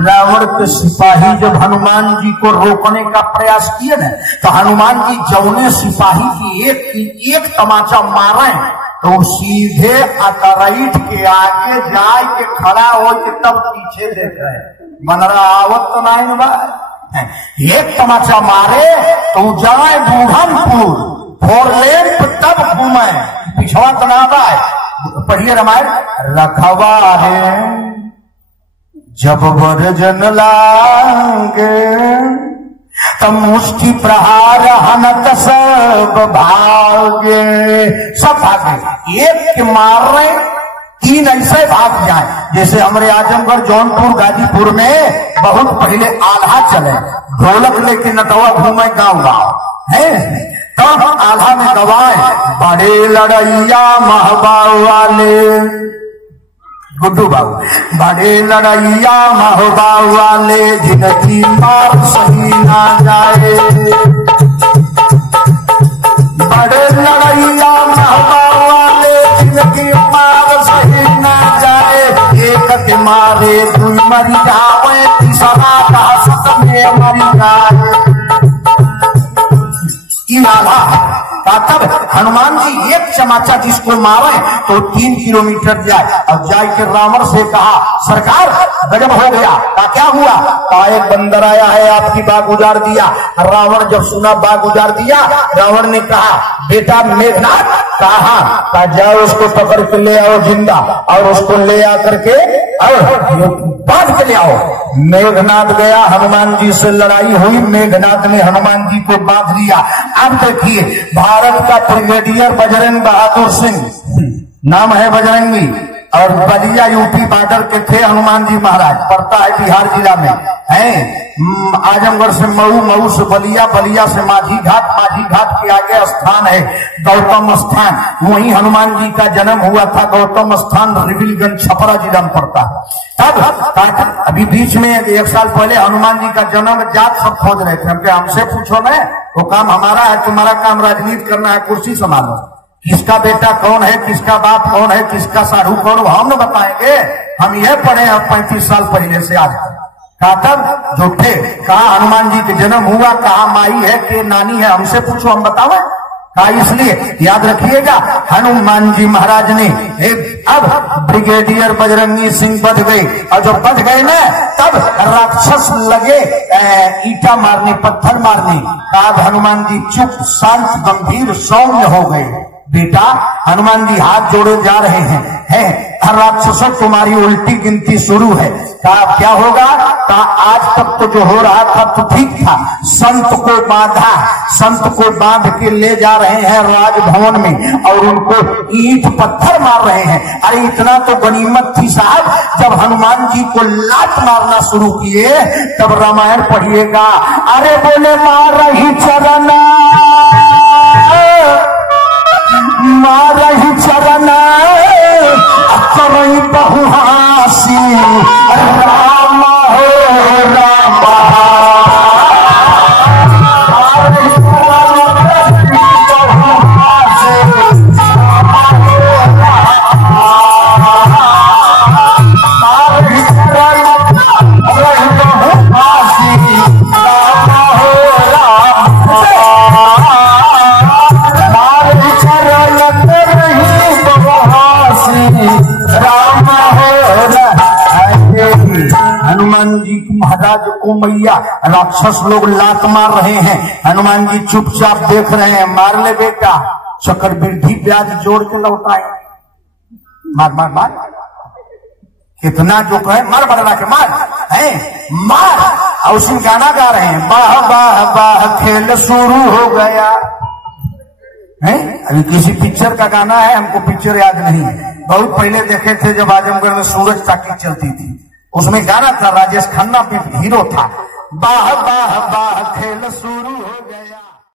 रावण के सिपाही जब हनुमान जी को रोकने का प्रयास किए ना, तो हनुमान जी जौने सिपाही की एक तमाचा मारे तो सीधे अतराइट के आगे जाए के खड़ा हो के तब पीछे देख रहे बनरा आवत तो नहीं बा। एक तमाचा मारे तो जाए बुढ़नपुर फोर लेन तब घूमे पिछवा तो ना बा। पढ़िए रामायण। रखवा है जब वर्जन लागे तब मुष्टि प्रहार हनत सब भागे। सब भागे एक के मार रहे तीन ऐसे भाग जाए। जैसे हमारे आजमगढ़ जौनपुर गाजीपुर में बहुत पहले आल्हा चले ढोलक लेके नटवा घूमे गांव गांव है तब आल्हा में गवाए बड़े लड़ैया महबाव वाले गुड्डू बाबू बड़े लड़ैया महबाव वाले जिनकी मार सही ना जाए। बड़े लड़ैया महबाव वाले जिनकी मार सही ना जाए। एक के मारे दुई मर जावे तीसरा का सत में मर जाए। तब हनुमान जी एक चमाचा जिसको मारे तो 3 किलोमीटर जाए और जाके रावण से कहा सरकार गजब हो गया। क्या हुआ? एक बंदर आया है आपकी बाग उजाड़ दिया। रावण जब सुना बाग उजाड़ दिया रावण ने कहा बेटा मेघनाथ कहा जाओ उसको पकड़ के ले आओ जिंदा और उसको ले आकर के और बांध के ले आओ। मेघनाथ गया हनुमान जी से लड़ाई हुई। मेघनाथ ने हनुमान जी को बांध लिया। अब देखिए भारत का ब्रिगेडियर बजरंग बहादुर सिंह नाम है बजरंगी और बलिया यूपी बॉर्डर के थे हनुमान जी महाराज। पड़ता है बिहार जिला में है। आजमगढ़ से मऊ, मऊ से बलिया, बलिया से माझी घाट, माझी घाट के आगे स्थान है गौतम स्थान। वहीं हनुमान जी का जन्म हुआ था। गौतम स्थान रिविलगंज छपरा जिला में पड़ता है। तब अभी बीच में 1 साल पहले हनुमान जी का जन्म जात सब खोज रहे थे। हमसे पूछो ना वो काम हमारा है। तुम्हारा काम राजनीति करना है, कुर्सी संभालो। किसका बेटा कौन है, किसका बाप कौन है, किसका साधु कौन हम न बताएंगे। हम यह पढ़े हैं 35 साल पहले से आज तक। कहा तब झूठे कहा हनुमान जी के जन्म हुआ, कहा माई है कि नानी है, हमसे पूछो हम बतावे। कहा इसलिए याद रखिएगा हनुमान जी महाराज ने अब ब्रिगेडियर बजरंगी सिंह बच गए और जब बच गए ना तब राक्षस लगे ईटा मारने, पत्थर मारने। तब हनुमान जी चुप शांत गंभीर सौम्य हो गए। बेटा हनुमान जी हाथ जोड़े जा रहे हैं राक्षसों तुम्हारी उल्टी गिनती शुरू है। कहा क्या होगा? कहा आज तक तो जो हो रहा था तो ठीक था। संत को बांधा, संत को बांध के ले जा रहे हैं राजभवन में और उनको ईंट पत्थर मार रहे हैं। अरे इतना तो गनीमत थी साहब। जब हनुमान जी को लात मारना शुरू किए तब रामायण पढ़िएगा। अरे बोले मार रही चरना, मार रही चरना करई बहुहासी राम हो राम। हनुमान जी महाराज को मैया राक्षस लोग लात मार रहे हैं। हनुमान जी चुपचाप देख रहे हैं। मार ले बेटा, चक्रवृद्धि ब्याज जोड़ के लौटाए। मार मार मार कितना जो कहे मार बदला के मार है मार। और उसी गाना गा रहे हैं वाह वाह वाह खेल शुरू हो गया है। अभी किसी पिक्चर का गाना है, हमको पिक्चर याद नहीं है। बहुत पहले देखे थे जब आजमगढ़ में सूरज टाकी चलती थी। उसमें गाना था, राजेश खन्ना पे हीरो था। वाह वाह वाह खेल शुरू हो गया।